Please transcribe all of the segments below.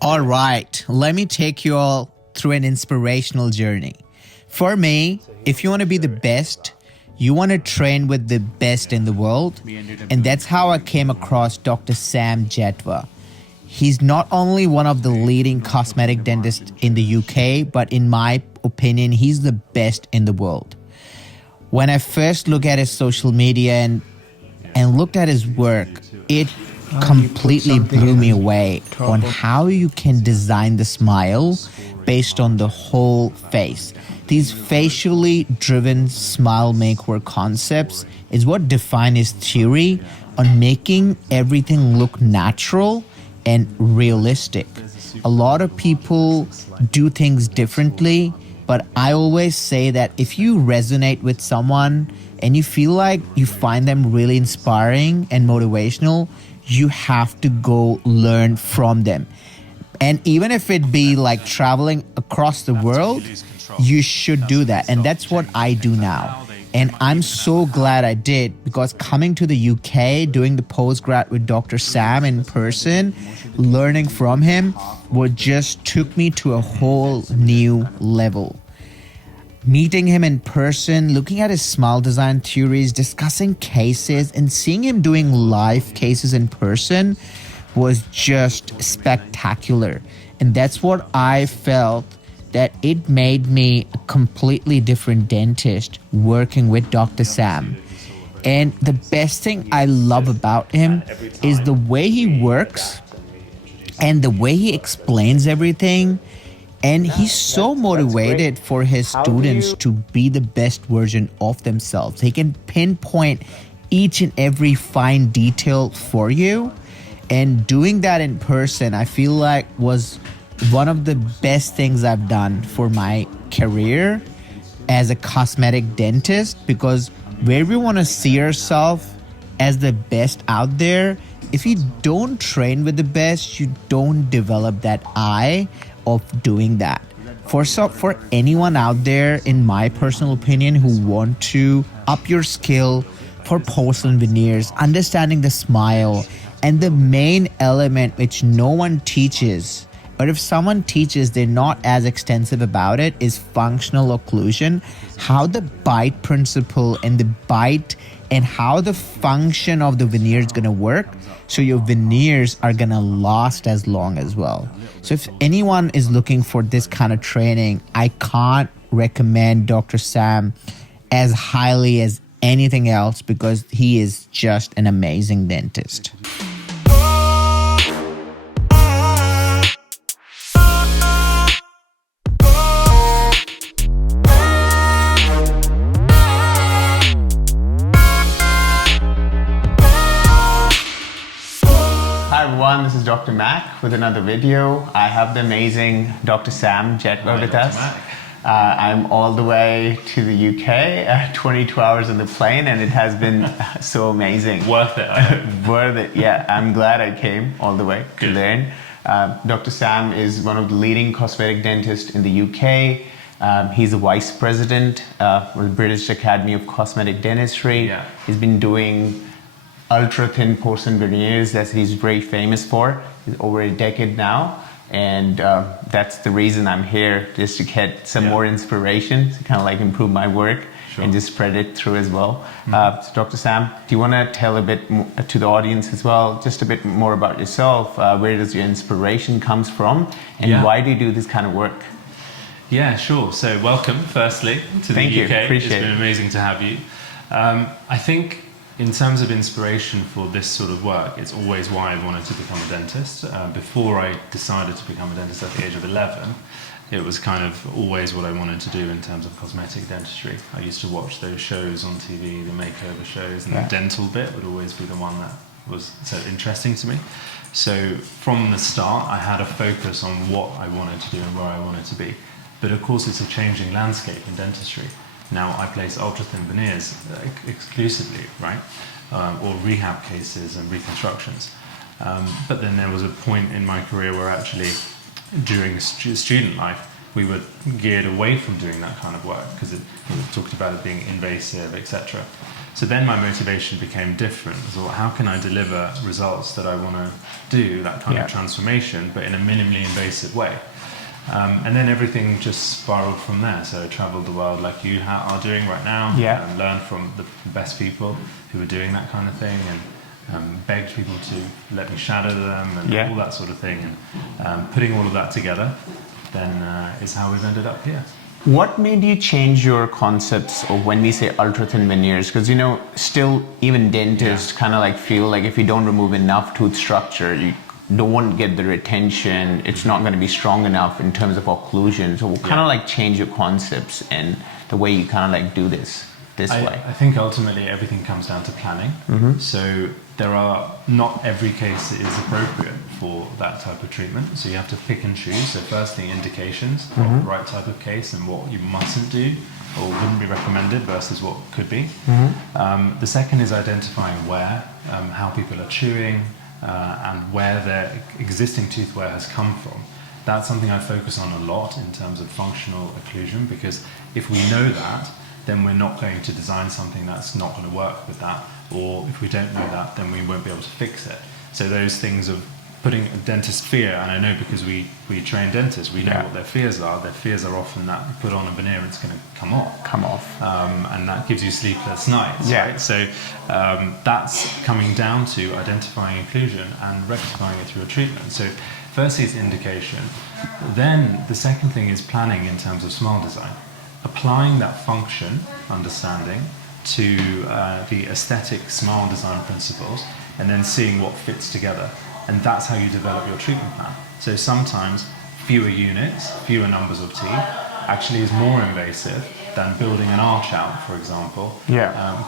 All right, let me take you all through an inspirational journey. For me, if you want to be the best, you want to train with the best in the world. And that's how I came across Dr. Sam Jethwa. He's not only one of the leading cosmetic dentists in the UK, but in my opinion, he's the best in the world. When I first looked at his social media and looked at his work, it completely blew me away on how you can design the smile based on the whole face. These facially driven smile makeover concepts is what define his theory on making everything look natural and realistic. A lot of people do things differently, but I always say that if you resonate with someone and you feel like you find them really inspiring and motivational, you have to go learn from them. And even if it be like traveling across the world, you should do that. And that's what I do now. And I'm so glad I did, because coming to the UK, doing the postgrad with Dr. Sam in person, learning from him, what just took me to a whole new level. Meeting him in person, looking at his smile design theories, discussing cases, and seeing him doing live cases in person was just spectacular. And that's what I felt, that it made me a completely different dentist working with Dr. Sam. And the best thing I love about him is the way he works and the way he explains everything. And he's so motivated for his students to be the best version of themselves. He can pinpoint each and every fine detail for you. And doing that in person, I feel like was one of the best things I've done for my career as a cosmetic dentist, because where we want to see ourselves as the best out there, if you don't train with the best, you don't develop that eye of doing that. For anyone out there, in my personal opinion, who want to up your skill for porcelain veneers, understanding the smile, and the main element which no one teaches, but if someone teaches, they're not as extensive about it, is functional occlusion. How the bite principle and the bite and how the function of the veneer is going to work, so your veneers are going to last as long as well. So if anyone is looking for this kind of training, I can't recommend Dr. Sam as highly as anything else, because he is just an amazing dentist. Hi everyone, this is Dr. Mak with another video. I have the amazing Dr. Sam Jethwa with us. I'm all the way to the UK, 22 hours on the plane, and it has been so amazing. Worth it. Worth it, yeah. I'm glad I came all the way to learn. Dr. Sam is one of the leading cosmetic dentists in the UK. He's the vice president of the British Academy of Cosmetic Dentistry. Yeah. He's been doing ultra thin porcelain veneers that he's very famous for. It's over a decade now, and that's the reason I'm here, just to get some more inspiration to kind of like improve my work and just spread it through as well. So Dr. Sam, do you want to tell a bit more to the audience as well, just a bit more about yourself? Where does your inspiration comes from, and why do you do this kind of work? Yeah, sure. So welcome, firstly, to the UK. It's been amazing to have you. I think in terms of inspiration for this sort of work, it's always why I wanted to become a dentist. Before I decided to become a dentist at the age of 11, it was kind of always what I wanted to do in terms of cosmetic dentistry. I used to watch those shows on TV, the makeover shows, and the dental bit would always be the one that was so interesting to me. So from the start, I had a focus on what I wanted to do and where I wanted to be. But of course, it's a changing landscape in dentistry. Now I place ultra-thin veneers exclusively, right? Or rehab cases and reconstructions. But then there was a point in my career where actually, during student life, we were geared away from doing that kind of work because we talked about it being invasive, etc. So then my motivation became different. So how can I deliver results that I want to do, that kind of transformation, but in a minimally invasive way? And then everything just spiraled from there. So I traveled the world like you are doing right now, and learned from the best people who are doing that kind of thing, and begged people to let me shadow them and all that sort of thing. And putting all of that together then is how we've ended up here. What made you change your concepts of when we say ultra thin veneers? Because still even dentists kind of like feel like if you don't remove enough tooth structure, you don't get the retention. It's not going to be strong enough in terms of occlusion. So we'll kind of like change your concepts and the way you kind of like do this way. I think ultimately everything comes down to planning. So not every case is appropriate for that type of treatment. So you have to pick and choose. So firstly, indications of the right type of case and what you mustn't do or wouldn't be recommended versus what could be. The second is identifying where, how people are chewing, and where their existing tooth wear has come from. That's something I focus on a lot in terms of functional occlusion, because if we know that, then we're not going to design something that's not going to work with that, or if we don't know that, then we won't be able to fix it. So those things of putting a dentist's fear, and I know because we train dentists, we know what their fears are. Their fears are often that you put on a veneer and it's going to come off. And that gives you sleepless nights, right? So that's coming down to identifying occlusion and rectifying it through a treatment. So firstly, it's indication. Then the second thing is planning in terms of smile design. Applying that function understanding to the aesthetic smile design principles, and then seeing what fits together. And that's how you develop your treatment plan. So sometimes fewer units, fewer numbers of teeth actually is more invasive than building an arch out, for example,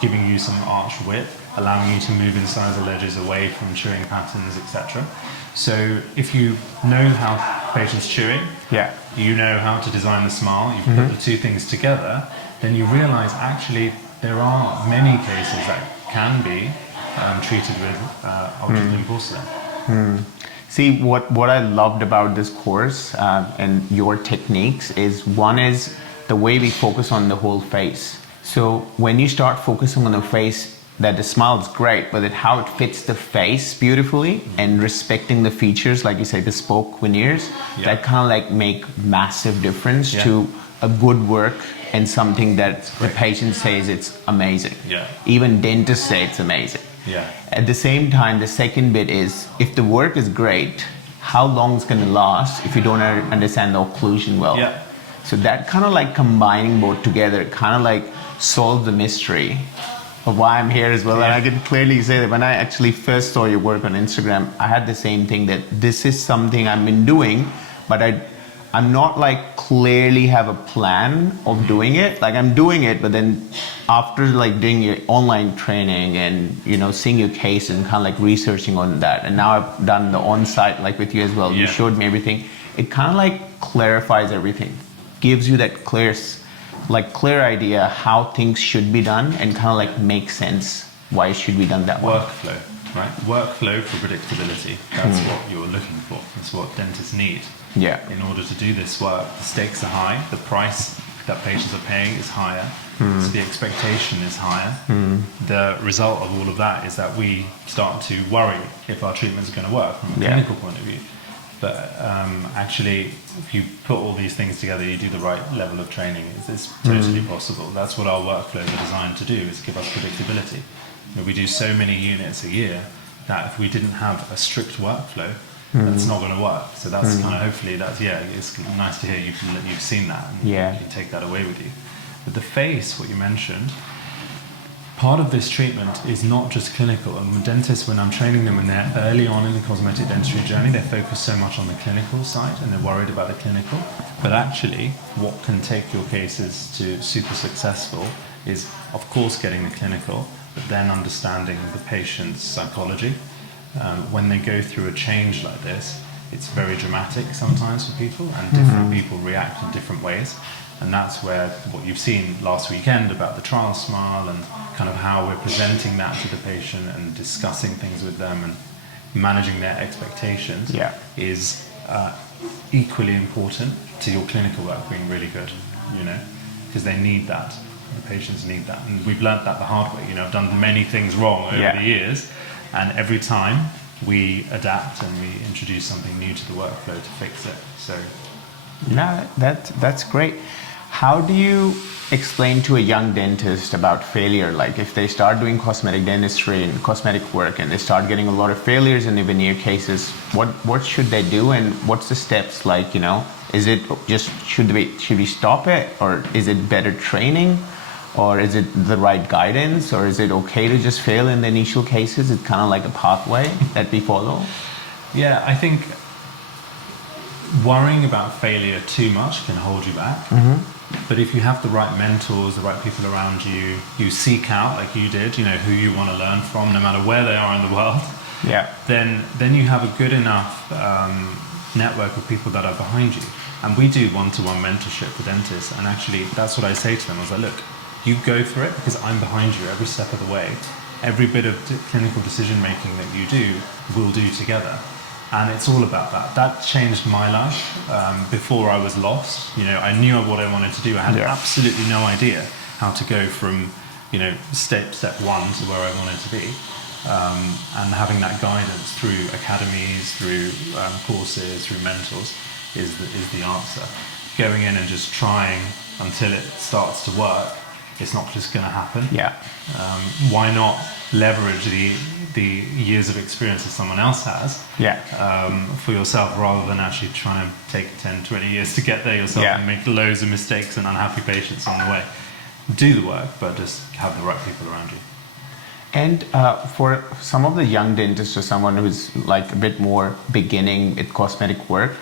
giving you some arch width, allowing you to move incisor ledges away from chewing patterns, etc. So if you know how patients chewing, you know how to design the smile, you put the two things together, then you realize actually there are many cases that can be treated with ultra thin porcelain. See, what I loved about this course and your techniques is, one is the way we focus on the whole face. So when you start focusing on the face, that the smile is great, but how it fits the face beautifully and respecting the features, like you say, bespoke veneers, that kind of like make massive difference to a good work and something that the patient says it's amazing. Even dentists say it's amazing. At the same time, the second bit is, if the work is great, how long it's going to last if you don't understand the occlusion well? So that kind of like combining both together kind of like solves the mystery of why I'm here as well. And I can clearly say that when I actually first saw your work on Instagram, I had the same thing, that this is something I've been doing, but I'm not like clearly have a plan of doing it. Like I'm doing it, but then after like doing your online training and seeing your case and kind of like researching on that, and now I've done the on-site like with you as well. You showed me everything. It kind of like clarifies everything, gives you that clear idea how things should be done, and kind of like makes sense why it should be done that way. Workflow, right? Workflow for predictability. That's what you're looking for. That's what dentists need. In order to do this work, the stakes are high, the price that patients are paying is higher, so the expectation is higher. The result of all of that is that we start to worry if our treatment is going to work from a clinical point of view. But actually, if you put all these things together, you do the right level of training, it's totally possible. That's what our workflows are designed to do, is give us predictability. We do so many units a year that if we didn't have a strict workflow, that's not going to work. So that's kind of, hopefully that's, it's nice to hear you've seen that and you can take that away with you. But the face, what you mentioned, part of this treatment is not just clinical. And with dentists, when I'm training them when they're early on in the cosmetic dentistry journey, they focus so much on the clinical side and they're worried about the clinical. But actually, what can take your cases to super successful is, of course, getting the clinical, but then understanding the patient's psychology. When they go through a change like this, it's very dramatic sometimes for people, and different people react in different ways. And that's where what you've seen last weekend about the trial smile and kind of how we're presenting that to the patient and discussing things with them and managing their expectations is equally important to your clinical work being really good, because they need that. The patients need that, and we've learnt that the hard way. I've done many things wrong over the years, and every time we adapt and we introduce something new to the workflow to fix it. So, yeah, that's great. How do you explain to a young dentist about failure? Like if they start doing cosmetic dentistry and cosmetic work and they start getting a lot of failures in the veneer cases, what should they do, and what's the steps like, Is it just, should we stop it, or is it better training, or is it the right guidance, or is it okay to just fail in the initial cases? It's kind of like a pathway that we follow. Yeah, I think worrying about failure too much can hold you back. But if you have the right mentors, the right people around you, you seek out, like you did, who you want to learn from, no matter where they are in the world, then you have a good enough network of people that are behind you. And we do one-to-one mentorship for dentists, and actually that's what I say to them. I was like, look, you go for it because I'm behind you every step of the way. Every bit of clinical decision making that you do, we'll do together. And it's all about that. That changed my life. Before I was lost, I knew what I wanted to do. I had absolutely no idea how to go from, step one to where I wanted to be. And having that guidance through academies, through courses, through mentors is the answer. Going in and just trying until it starts to work, it's not just going to happen. Why not leverage the years of experience that someone else has for yourself, rather than actually trying to take 10, 20 years to get there yourself and make loads of mistakes and unhappy patients on the way. Do the work, but just have the right people around you. And for some of the young dentists or someone who's like a bit more beginning with cosmetic work,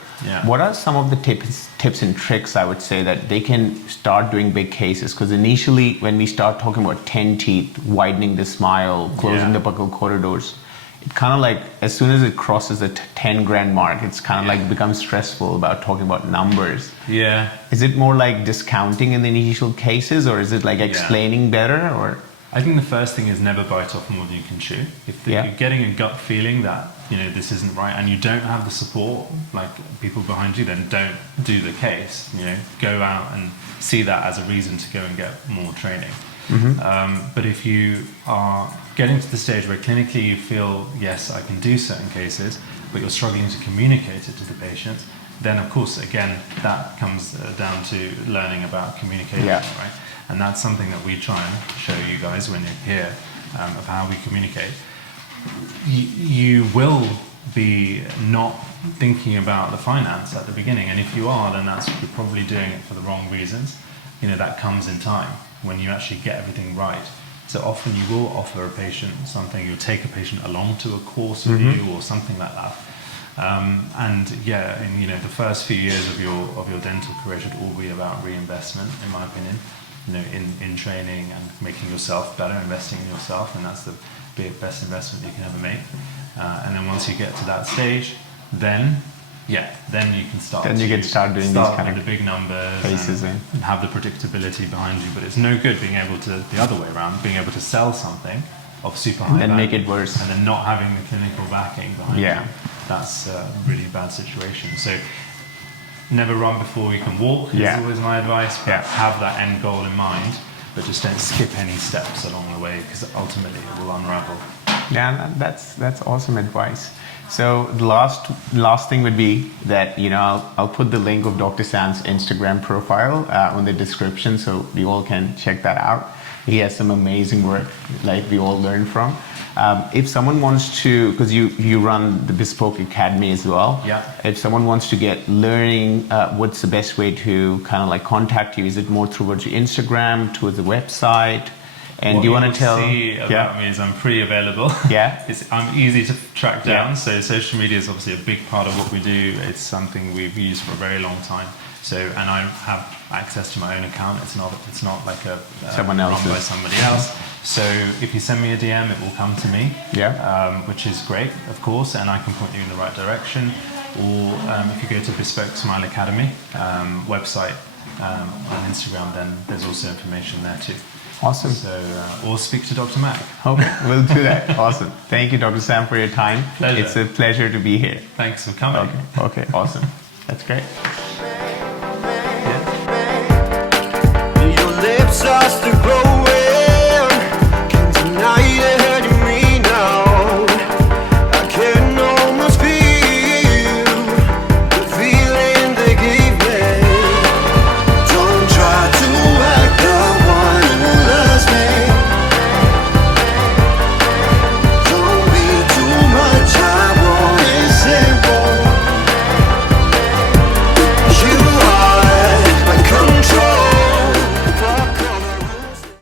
what are some of the tips and tricks, I would say, that they can start doing big cases? Because initially when we start talking about 10 teeth, widening the smile, closing the buccal corridors, it kind of like, as soon as it crosses the 10 grand mark, it's kind of like becomes stressful about talking about numbers. Is it more like discounting in the initial cases, or is it like explaining better, or? I think the first thing is never bite off more than you can chew. If you're getting a gut feeling that this isn't right, and you don't have the support, like people behind you, then don't do the case. Go out and see that as a reason to go and get more training. But if you are getting to the stage where clinically you feel, yes, I can do certain cases, but you're struggling to communicate it to the patients, then of course, again, that comes down to learning about communication, right? And that's something that we try and show you guys when you're here, of how we communicate. You will be not thinking about the finance at the beginning, and if you are, then you're probably doing it for the wrong reasons. That comes in time when you actually get everything right. So often you will offer a patient something, you'll take a patient along to a course with you or something like that. The first few years of your dental career should all be about reinvestment, in my opinion. In training and making yourself better, investing in yourself, and that's the best investment you can ever make. And then once you get to that stage, then you can start. Then you can start doing these kind of the big numbers cases and have the predictability behind you. But it's no good being able to, the other way around, being able to sell something of super high value, make it worse, and then not having the clinical backing behind you. That's a really bad situation. So never run before you can walk is always my advice, but have that end goal in mind, but just don't skip any steps along the way, because ultimately it will unravel. That's awesome advice. So the last thing would be that, I'll put the link of Dr. Sam's Instagram profile on the description, so we all can check that out. He has some amazing work, like we all learn from. If someone wants to, because you run the Bespoke Academy as well. If someone wants to get learning, what's the best way to kind of like contact you? Is it more towards your Instagram, towards the website? And what do you want to tell? What you see about me is I'm pretty available. I'm easy to track down. So social media is obviously a big part of what we do. It's something we've used for a very long time. So, and I have access to my own account. It's not like someone else's, run by somebody else. So if you send me a DM, it will come to me, which is great, of course, and I can point you in the right direction. Or if you go to Bespoke Smile Academy website on Instagram, then there's also information there too. Awesome. So, or speak to Dr. Mak. Okay, we'll do that. Awesome. Thank you, Dr. Sam, for your time. Pleasure. It's a pleasure to be here. Thanks for coming. Okay, awesome. That's great. Yeah. lips starts to grow